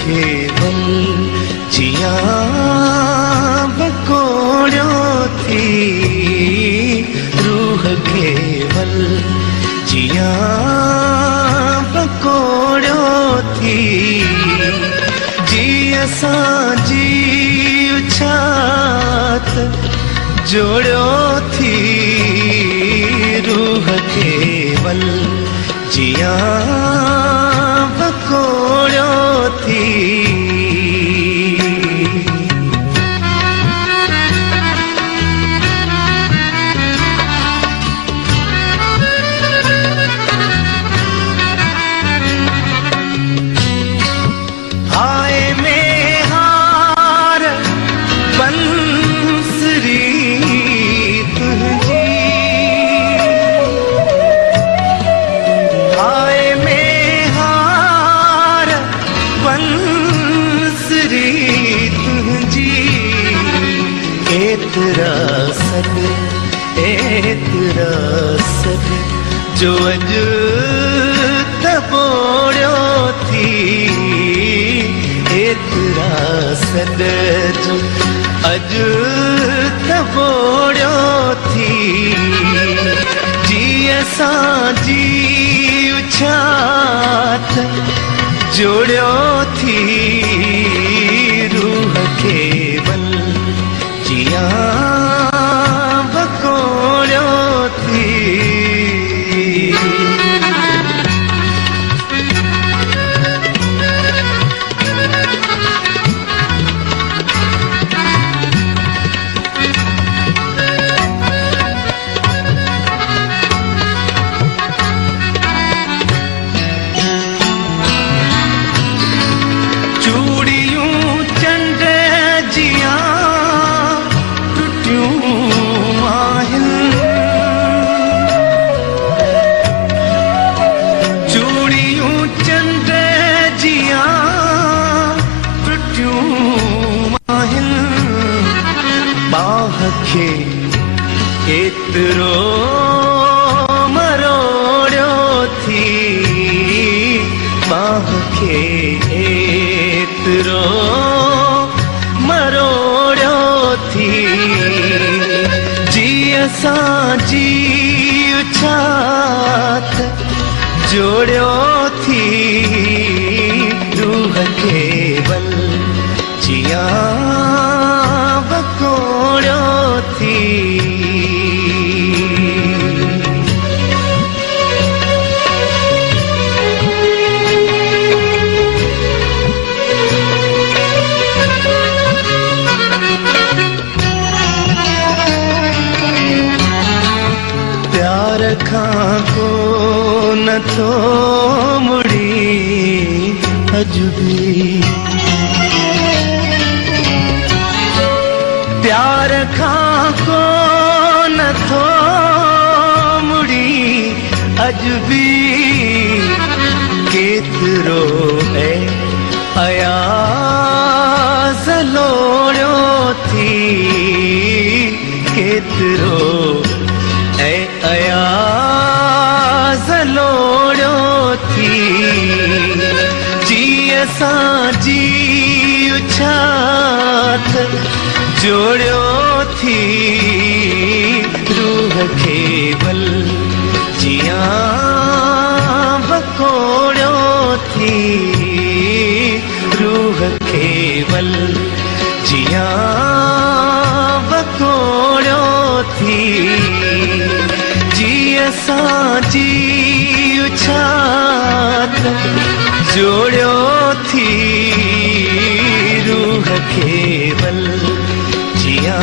केवल जिया बकोड़ो थी, रूह केवल जिया बकोड़ो थी, जी असां जी उछात जोड़ो थी, रूह केवल जिया बकोड़ो थी। हाय में हार बंसरी तुझी, हाय में हार बंसरी तुझी, एतरा सद जो अॼु तबोड़ियो थी, एतरा सद जो अॼु तबोड़ियो थी, जी असां जी उछात जोड़ियो थी, रूह केवल जिया बकोड़ियो थी। एतरो मरोड़ियो थी, बाह खे एतरो मरोड़ियो थी, जी असां जी उछात जोड़ियो थी, रूह केवल जिया बकोड़ियो थी। प्यार खां को नथो मुड़ी अॼु बि, प्यार खां को नथो मुड़ी अॼु बि, केतिरो अयाज़ लोड़ियो थी, केतिरो अयाज़ लोड़ियो थी, जी असां जी उछात जोड़ियो थी, रूह केवल जिया बकोड़ियो थी, रूह केवल जिया बकोड़ियो थी, जी असां जी उछात जोड़ियो थी, रूह केवल जिया